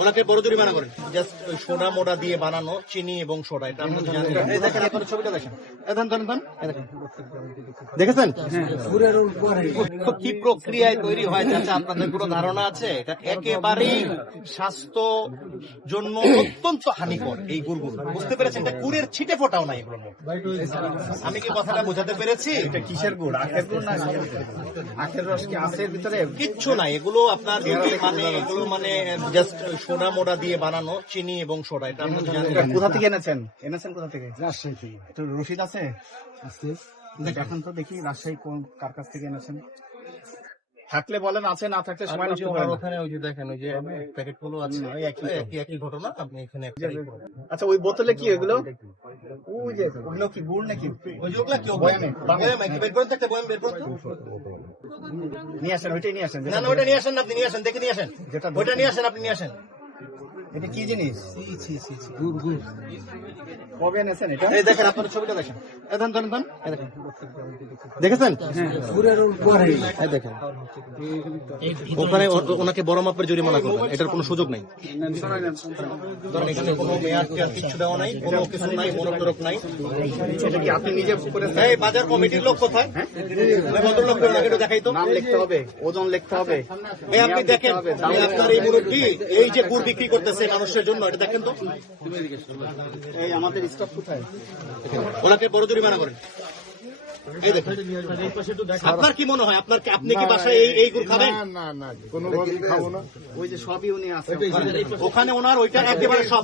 ওনাকে বড় জরিমানা করেন। জাস্ট সোডা মোডা দিয়ে বানানো চিনি এবং সোডা, এটা আপনারা জানেন। এই দেখেন, আপনারা ছবিটা দেখেন, দেখেছেন কি প্রক্রিয়ায় তৈরি হয় চাচা, আপনাদের কোনো ধারণা আছে? এটা একেবারেই স্বাস্থ্য জন্য অত্যন্ত হানিকর এই গুড়গুলো, বুঝতে পেরেছেন? এটা গুড়ের ছিটে ফোটাও নাই এগুলো। আমি কি কথাটা বোঝাতে পেরেছি? এটা কিসের গুড়? আখের গুড় না আখের রস কি আছে এর ভিতরে? কিচ্ছু নাই, এগুলো আপনার এগুলো মানে জাস্ট সোডা মোডা দিয়ে বানানো চিনি এবং সোডা, এটা আপনারা জানেন। কোথা থেকে এনেছেন কোথা থেকে? রাজশাহী থেকে। তো রসিদ আছে? এখন তো দেখি রাজশাহী কোন কার কাছ থেকে এনেছেন, থাকলে বলেন, আছে না থাকলে সময় নষ্ট করেন না। ওখানে ওই যে দেখেন, ওই যে প্যাকেট গুলো আছে, একই ঘটনা। আপনি এখানে আচ্ছা, ওই বোতলে কি এগুলো? ওই যে ওগুলো কি গুড় নাকি? ওই যে ওগুলা কি বয়ামে বের করেন, একটা বয়াম বের করুন, নিয়ে আসেন, ওইটাই নিয়ে আসেন। না না ওইটা নিয়ে আসেন, আপনি নিয়ে আসেন, দেখে নিয়ে আসেন, যেটা ওইটা নিয়ে আসেন, আপনি নিয়ে আসেন। এটা কি জিনিস? কবে এনেছেন এটা? এই দেখেন, আপনারা ছবিটা দেখেন, দেখেছেন? এই দেখেন, ওখানে ওনাকে বড় মাপের জরিমানা করবেন, এটার কোনো সুযোগ নাই। কারণ এখানে কোনো মেয়াদ টেয়াদ কিচ্ছু দেওয়া নাই, কোনো কিছু নাই, মনোতরক নাই। এটা কি আপনি নিজে করেছেন? এই বাজার কমিটির লোক কোথায়? ভদ্রলোক একটু দেখাই তো। নাম লিখতে হবে, ওজন লিখতে হবে। ভাই আপনি দেখেন, আপনার এই মুরব্বী এই যে গুড় বিক্রি করতেছে মানুষের জন্য, এটা দেখেন তো। এই আমাদের স্টাফ কোথায়? ওনাকে বড় জরিমানা করেন। এই দেখেন, আপনার কি মনে হয়, আপনি কি বাসায় এই গুড় খাবেন? না কোনো খাবো না। ওই যে সবই উনি আছে ওখানে ওনার ওইটা একেবারে সব